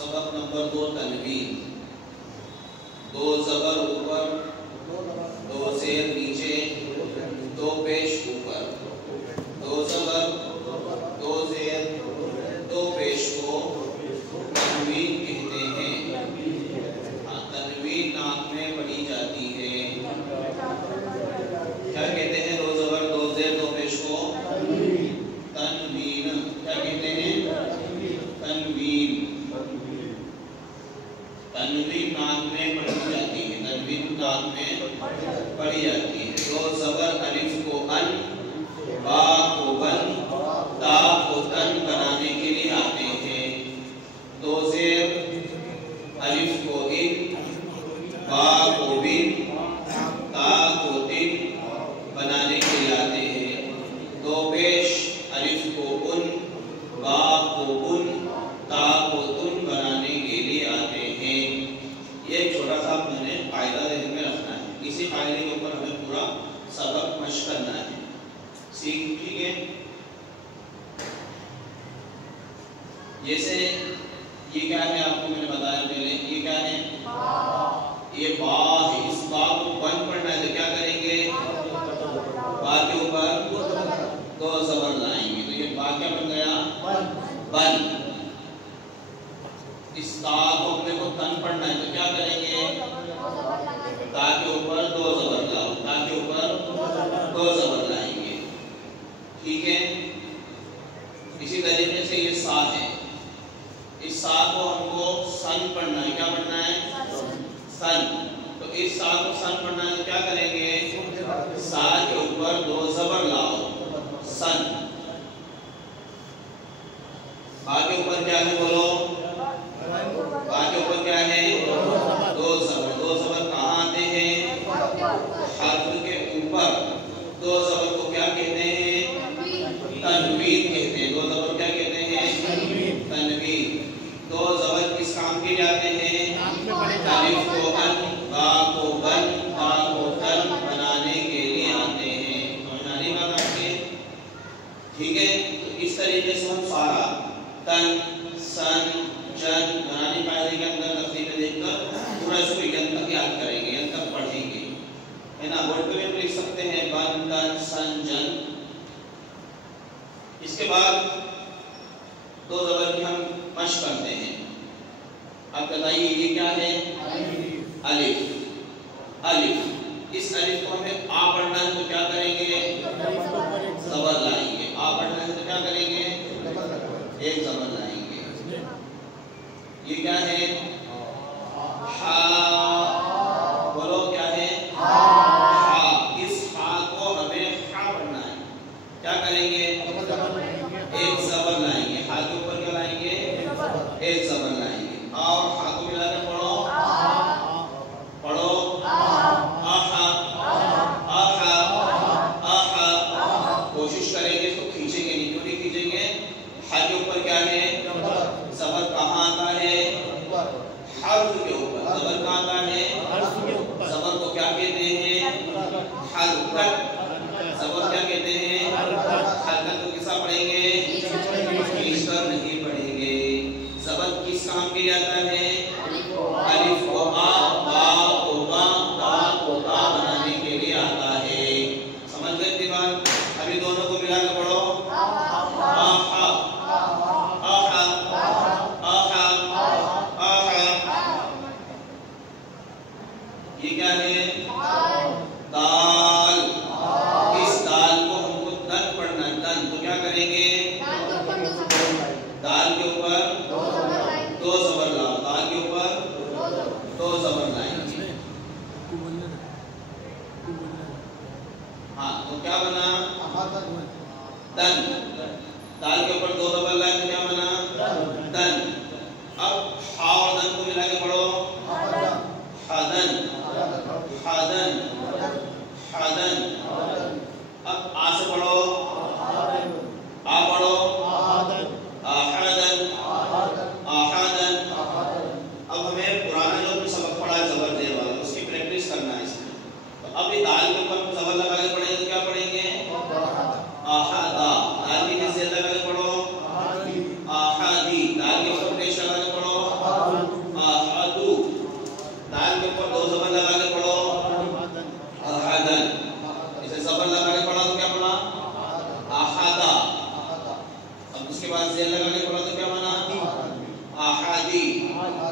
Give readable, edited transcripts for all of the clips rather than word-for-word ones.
सबक नंबर 2 तनवीन। दो ज़बर ऊपर, दो ज़ेर नीचे, दो पेश ऊपर। दो ज़बर, दो ज़ेर, दो पेश को तनवीन कहते हैं। तनवीन नाक में पढ़ी जाती है। क्या कहते हैं? दो ज़बर, दो ज़ेर, दो पेश को तनवीन। क्या कहते हैं? तनवीन। तनवीन नाक में पढ़ी जाती है। तनवीन नाक में पढ़ी जाती है। दो ज़बर अलिफ को अन, बा को बन, ता को तन बनाने के लिए आते हैं। दो ज़ेर अलिफ को इन, बा को बिन, ता को तिन बनाने के लिए आते हैं। दो पेश अलिफ को उन, बा को उन, ता को तुन बनाने के लिए आते हैं। ये छोटा सा मैंने कायदा ध्यान में रखना है। इसी कायदे के ऊपर हमें पूरा सबक मश्क करना है। ठीक है। जैसे ये क्या है आपको मैंने बताया पहले, ये क्या है? ये बा है। इस बा को बन पढ़ना है तो क्या करेंगे? बा के ऊपर दो ज़बर लाएंगे तो ये बा क्या बन गया? बन। इस ता को अपने को तन पढ़ना है तो क्या करेंगे? ता के ऊपर दो ज़बर लाओ, ता के ऊपर दो ज़बर लाएंगे। ठीक है। इसी तरीके से ये सा है। इस सा को हमको सन पढ़ना है। क्या पढ़ना है? सन। तो इस सा को सन पढ़ना है तो क्या करेंगे? सा के ऊपर दो ज़बर लाओ, सन। बा के ऊपर क्या है बोलो? बा के ऊपर क्या है? दो ज़बर। दो ज़बर कहाँ आते हैं? हर्फ के ऊपर। दो ज़बर को क्या कहते हैं? तनवीन कहते हैं। दो ज़बर क्या कहते हैं? तनवीन। दो ज़बर किस काम के लिए आते हैं? अलिफ को अन, बा को बन, ता को तन बनाने के लिए आते हैं। समझ आने का आपके? ठीक है। तो इस तरीके से हम सारा तन, सन, जन बनाने कायदे के अंदर तफसील देखकर पूरा इसको यन तक याद करेंगे, यन तक पढ़ेंगे, है ना। बोर्ड पे भी लिख सकते हैं बन, तन, सन, जन। इसके बाद दो ज़बर की हम मश्क करते हैं। अब बताइए ये क्या है? अलिफ। अलिफ। इस अलिफ को हमें आ पढ़ना है तो क्या करेंगे? ज़बर लाएंगे। आ पढ़ना है तो क्या करेंगे? एक ज़बर लाएंगे। ये क्या है? हा। बोलो क्या है? हा। इस हा को हमें हा पढ़ना है। क्या करेंगे? एक ज़बर लाएंगे। हा के ऊपर क्या लाएंगे? एक ज़बर लाएंगे। और हा को मिलाकर पढ़ो। पढ़ो। आहा, आहा, आहा। कोशिश करेंगे तो खींचेंगे नहीं। क्यों नहीं खींचेंगे? हा के ऊपर क्या है? ज़बर कहाँ आता है? हर्फ के ऊपर। ज़बर कहाँ आता है? ज़बर को क्या कहते हैं? हरकत। ज़बर क्या कहते हैं? हरकत को किसा पढ़ेंगे? खींचकर नहीं पढ़ेंगे। ज़बर किस काम के लिए आता है? अलिफ को आ, बा को बा, ता को ता बनाने के लिए आता है। समझ गए इतनी बात? अभी दोनों को मिलाकर पढ़ो। आहा, आहा, आहा, आहा।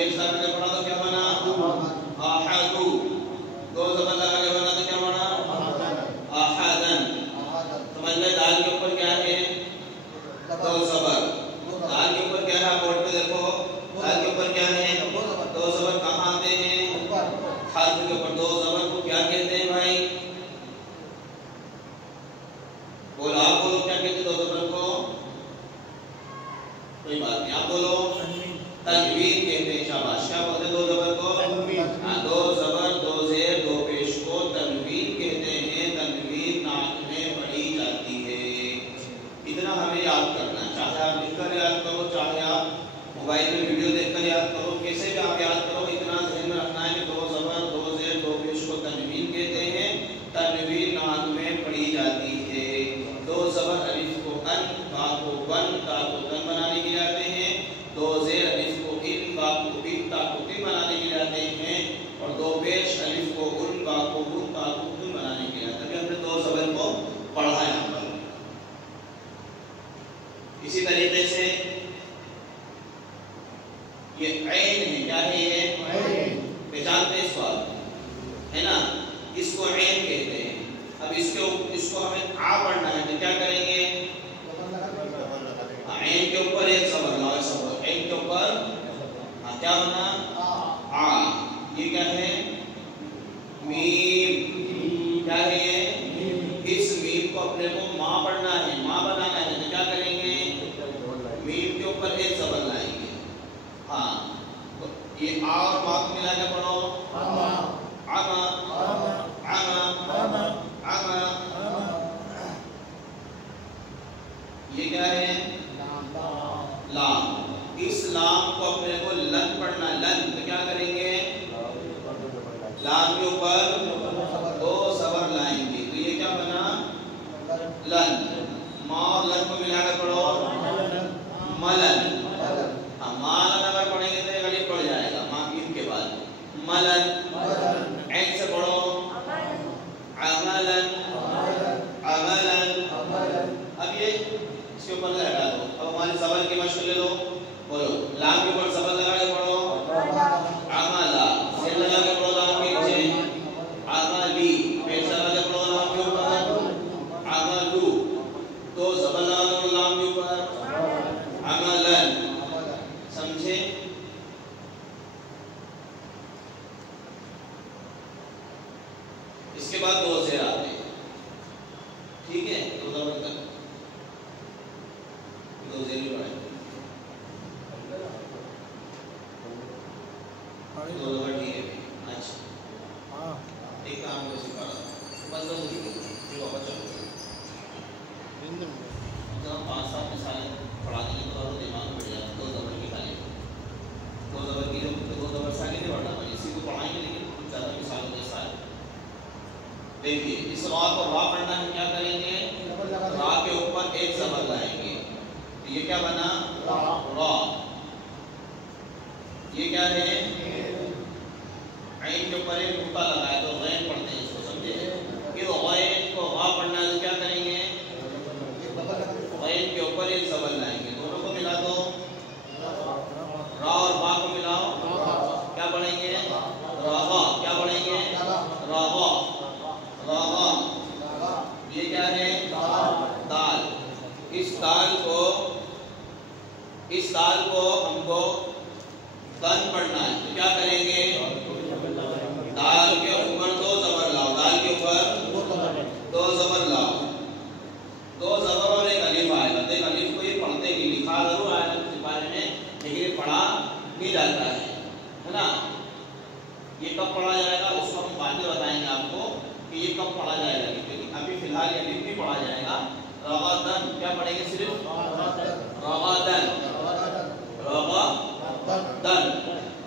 पेश लगा के पढ़ा तो क्या बना अहदु, दो जबर लगा के बना तो क्या बना अहदन। समझ में? दाल के ऊपर क्या है दो जबर, दाल के ऊपर क्या है बोर्ड पे देखो, दाल के ऊपर क्या है दो जबर, कहाँ आते हैं हर्फ के ऊपर। दो जबर को क्या कहते हैं भाई? बोलो, आप बोलो क्या कहते हैं दो जबर को? कोई बात नहीं, आप बोलो तनवीन कहते हैं। शाबाश, क्या बोलते हैं दो जबर को? दो जबर दो जेर दो पेश को तनवीन कहते हैं। तनवीन नाक में पढ़ी जाती है। इतना हमें याद करना, चाहे आप लिखकर याद करो, चाहे आप मोबाइल में वीडियो देखकर याद करो, कैसे भी आप याद करो, इतना ध्यान में रखना है कि दो जबर दो जेर दो पेश को तनवीन कहते हैं। तनवीन नाक में पढ़ी जाती है। दो जबर अलिफ को अन, बा को वन, ता को तन बनाने के लिए आते हैं। दो जेर अलिफ को इन, बा को बिन, ता को तिन बनाने के लिए आते हैं। और दो पेश अलिफ को उन, बा को उन, ता को तुन बनाने के लिए आते हैं। हमने दो जबर को पढ़ा है यहाँ पर। इसी तरीके से ये ऐन है, क्या है ये? पहचानते हैं इस बात है ना, इसको ऐन कहते हैं। अब इसको हमें आ पढ़ना है तो क्या करेंगे? ऐन के ऊपर एक जबर लाओ, जबर ऐन के ऊपर क्या बना आ। ये क्या है? मीम। क्या है ये? इस मीम को अपने को माँ पढ़ना है, माँ बनाना है तो क्या करेंगे? मीम के ऊपर एक जबर लाएंगे। हाँ, तो ये आ और मा को मिला के पढ़ो आमा, आमा, आमा, आमा। ये क्या है? लाम। इस लाम को अपने को लन पढ़ना है, लन। तो क्या करेंगे? लाम के ऊपर दो जबर लाएंगे तो ये क्या बना लन। मा और लन को मिलाकर पढ़ो मलन। मालन अगर पढ़ेंगे तो अलिफ पड़ जाएगा माँ के बाद मलन। ऐन से पढ़ो अमलन, अमलन। अब ये इसके ऊपर लगा दो। अब हमारी जबर की मशक ले लो, बोलो लाम के ऊपर जबर लगा के पढ़ो अमला, से लगा के पढ़ो लाम के नीचे अमली, पेश लगा के पढ़ो लाम के ऊपर अमलू, तो जबर लगा के पढ़ो लाम के ऊपर अमलन। समझे? इसके बाद दो जेर आते हैं, ठीक है? दो जबर तक दो जेर भी पढ़ाएंगे। दो जबर ठीक है। अच्छा, एक काम को सिखा रहा हूँ, बस दो जो बाबा चलो जब 5-7 मिसालें पढ़ा देंगे तो और दिमाग में बैठ जाएगा। दो जबर की खाली दो जबर की जो दो जबर से आगे नहीं बढ़ना पड़ेगा, इसी को पढ़ाएंगे लेकिन कुछ ज़्यादा मिसालों के साथ। देखिए इस रा को रा पढ़ना है, क्या करेंगे? रा के ऊपर एक जबर लाएंगे तो ये क्या बना रा। ये क्या है? ऐन के ऊपर एक नुक्ता लगाया तो गैन पढ़ते हैं इसको, समझे? ये गैन को रा पढ़ना है तो क्या करेंगे? गैन के ऊपर एक जबर लाएंगे, दोनों को मिला दो, रा और बा को मिलाओ, क्या पढ़ेंगे? रागा। क्या पढ़ेंगे? रागा, रागा। ये क्या है? दाल। इस दाल को हमको दन पढ़ना है तो क्या करेंगे? दाल के ऊपर दो जबर लाओ, दाल के ऊपर दो जबर लाओ, दो जबर और एक अलिफ आएगा। तो एक अलिफ को ये पढ़ते नहीं, लिखा जरूर आएगा इस बारे में लेकिन ये पढ़ा नहीं जाता है ना। ये कब पढ़ा जाएगा उसको हम बाद में बताएंगे आपको कि ये कब पढ़ा जाएगा, क्योंकि अभी फिलहाल ये अलिफ भी पढ़ा जाएगा। रगादन क्या पढ़ेंगे? सिर्फ रगादन, रगादन,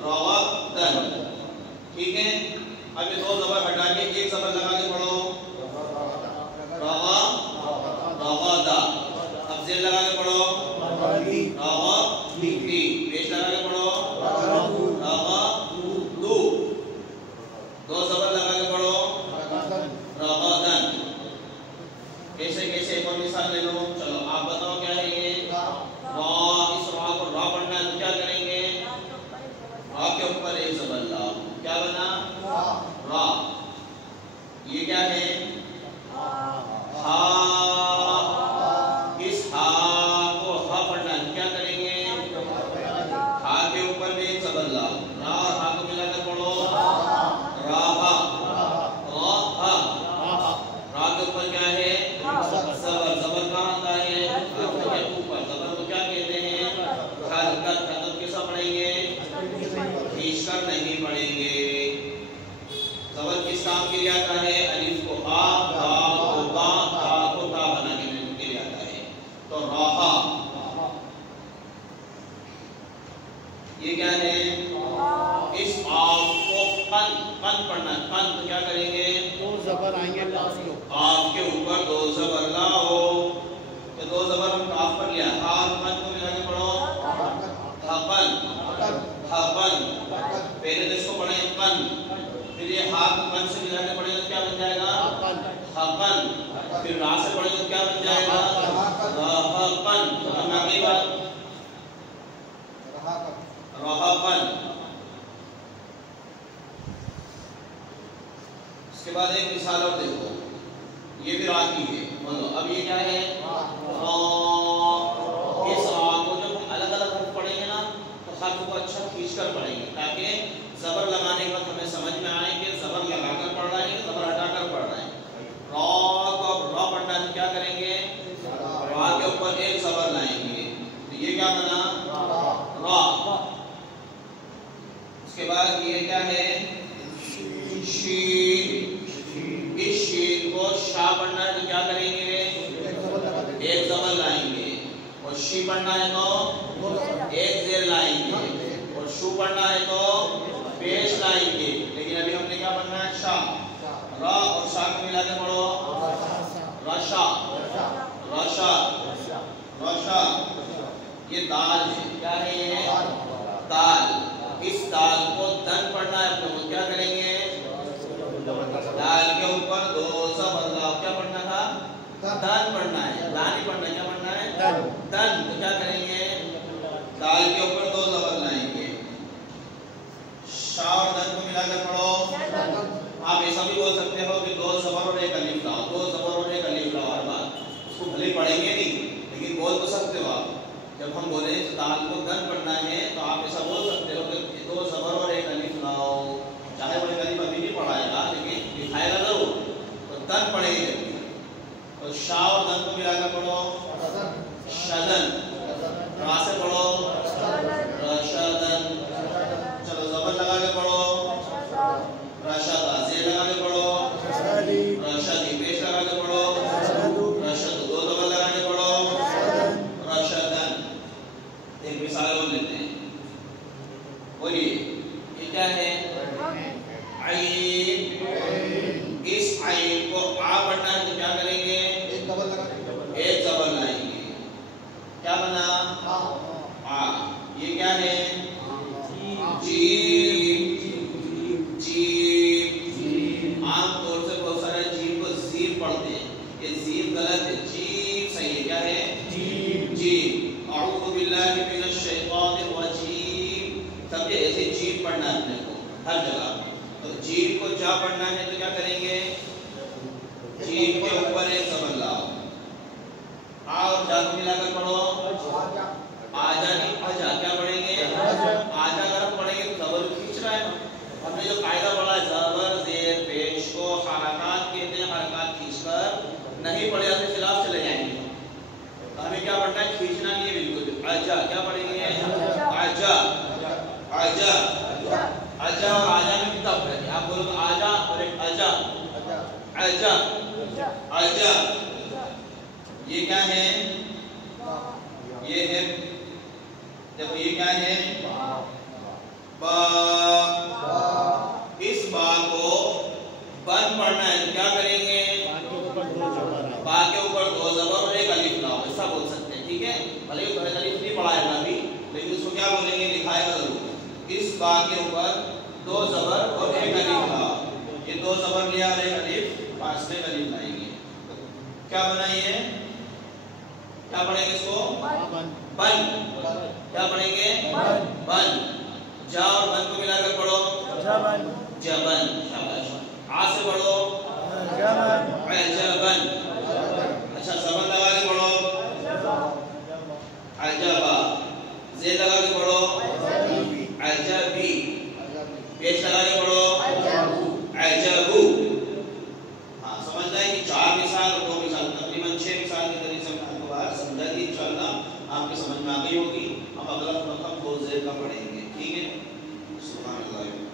रगादन, ठीक है? अब ये दो जबर हटा के एक जबर लगा के पढ़ो रगा, रगादा। अब जेर लगा के पढ़ो रगादी, पेश लगा के पढ़ो रगादू, दो जबर लगा के पढ़ो रगादन। कैसे कैसे एक और मिसाल ले लो। चलो आप बताओ क्या है ये? रा। इस रा को रा पढ़ना है तो क्या करेंगे? रा तब कैसा पढ़ेंगे? खींचकर नहीं पढ़ेंगे। ज़बर किस काम के लिए आता है? अलिफ को आ, बा को बा, ता को ता बनाने के लिए आता है। तो राहा ये क्या है? इस आप को कन पढ़ना। कन तो क्या करेंगे? दो ज़बर आएंगे लास्ट में। आप के ऊपर दो ज़बर लाओ। तो दो ज़बर हम काफ पर लिया। हा और कन को मिला के पढ़ो। हकन, हकन। पहले तो इसको पढ़े कन, फिर ये हा को कन से मिला के पढ़े तो क्या बन जाएगा? हकन। फिर रा से पढ़े तो क्या बन जाएगा? रहकन। तो हम अगली बात रहकन। इसके बाद एक मिसाल और देखो, ये भी रा की है। बोलो अब ये क्या है? इस रा को जब हम अलग अलग हर्फ पढ़ेंगे ना तो हर्फ को अच्छा खींचकर पढ़ेंगे ताकि ज़बर लगाने के बाद हमें समझ में आए कि ज़बर लगाकर पढ़ रहे हैं कि ज़बर हटाकर पढ़ रहे हैं। रा को अब रा पढ़ना है तो क्या करेंगे? रा के ऊपर एक ज़बर लाएंगे तो ये क्या बना? रा। उसके बाद ये क्या है? शीन। इस शीन को शा पढ़ना है तो क्या करेंगे? एक ज़बर लाएंगे। और शी पढ़ना है तो एक ज़ेर लाएंगे। और शू पढ़ना है तो पेश लाएंगे। लेकिन अभी हमने क्या पढ़ना है? शा। रा और शा को मिला के पढ़ो। रशा, रशा, रशा। ये दाल है। क्या है ये? दाल। इस दाल को दन पढ़ना है तो क्या करेंगे? दाल के ऊपर दो ज़बर लाओ। क्या पढ़ना था? दन पढ़ना है। दाल ही पढ़ना है। क्या पढ़ना है? दन। तो क्या करेंगे? दाल के ऊपर दो ज़बर लाएंगे। शा और दन को मिलाकर पढ़ो। आप ऐसा भी बोल सकते हो कि दो ज़बर और एक अलिफ लाओ, दो ज़बर और एक अलिफ लाओ। हर बार उसको भले पढ़ेंगे नहीं लेकिन बोल तो सकते हो आप। जब हम बोले तो दाल को दन पढ़ना है तो आप ऐसा बोल सकते हो कि दो ज़बर और एक अलिफ लाओ। चाहे वो एक अलिफ अभी नहीं पढ़ाएगा लेकिन लिखाएगा जरूर। तो दन पढ़ेंगे। तो शा और दन को मिलाकर पढ़ो। शदन। रा से पढ़ो। रशदन। चलो ज़बर लगा के पढ़ो। रशदा। ज़ेर लगा के पढ़ो। रशदी। पेश लगा के पढ़ो। रशद। दो ज़बर लगा के पढ़ो। रशदन। एक मिसाल और लेते हैं। बोलिए ये क्या है? आइन। इस आइन को आ पढ़ना है तो क्या करेंगे? एक ज़बर लाएंगे। क्या बना? आ। ये क्या है? जीम। जीम। आमतौर से बहुत सारे जीम को जीम पढ़ते हैं। ये जीम गलत है। जीम सही है। क्या है? जीम। अऊज़ु बिल्लाहि मिनश शैतानिर रजीम। सबसे ऐसे जीम पढ़ना है अपने को हर जगह। तो जीम को जा पढ़ना है तो क्या करेंगे? जीम के ऊपर एक ज़बर लाओ। आ और जा को मिलाकर पढ़ो। आजा नहीं आजा। क्या पढ़ेंगे? आजा अगर पढ़ेंगे तो ज़बर खींच रहा है। हमने जो कायदा पढ़ा है ज़बर ज़ेर पेश को हरकत कहते हैं। हरकत खींचकर नहीं पढ़े जाते खिलाफ चले जाएंगे। तो हमें क्या पढ़ना है? खींचना नहीं है बिल्कुल। आजा। क्या पढ़ेंगे? आजा, आजा, आजा। और आजा में कितना फर्क है? आप बोलो आजा और एक आजा। आजा, आजा। ये क्या है? ये है, देखो ये क्या है? बा। इस बा को बंद पढ़ना है तो क्या करेंगे? बा के ऊपर दो ज़बर और एक अलिफ लाओ। ऐसा बोल सकते हैं। ठीक है, भले ही अलिफ नहीं पढ़ाएगा अभी लेकिन उसको क्या बोलेंगे? लिखाएगा जरूर। इस बा के ऊपर दो ज़बर और एक अलिफ लाओ। ये दो ज़बर लिया और एक अलिफ, पास में अलिफ लाएंगे। क्या बना ये? क्या पढ़ेंगे इसको? बन। क्या पढ़ेंगे? बन। जा और बन को मिलाकर पढ़ो। जबन। जबन। शाबाश। आ से पढ़ो। जबन। जबन। अच्छा ज़बर लगा के पढ़ो। अजबा। ज़ेर लगा के पढ़ो। अजबी। पेश लगा के पढ़ो। अजबू। हाँ समझना है कि चार मिसाल और दो मिसाल तकरीबन 6 मिसाल के तरीके से हमने आपको बात समझा दी। इंशाअल्लाह आपके समझ में आ गई होगी। अब अगला रकम दो जेर का पढ़ेंगे, ठीक है। सुभान अल्लाह।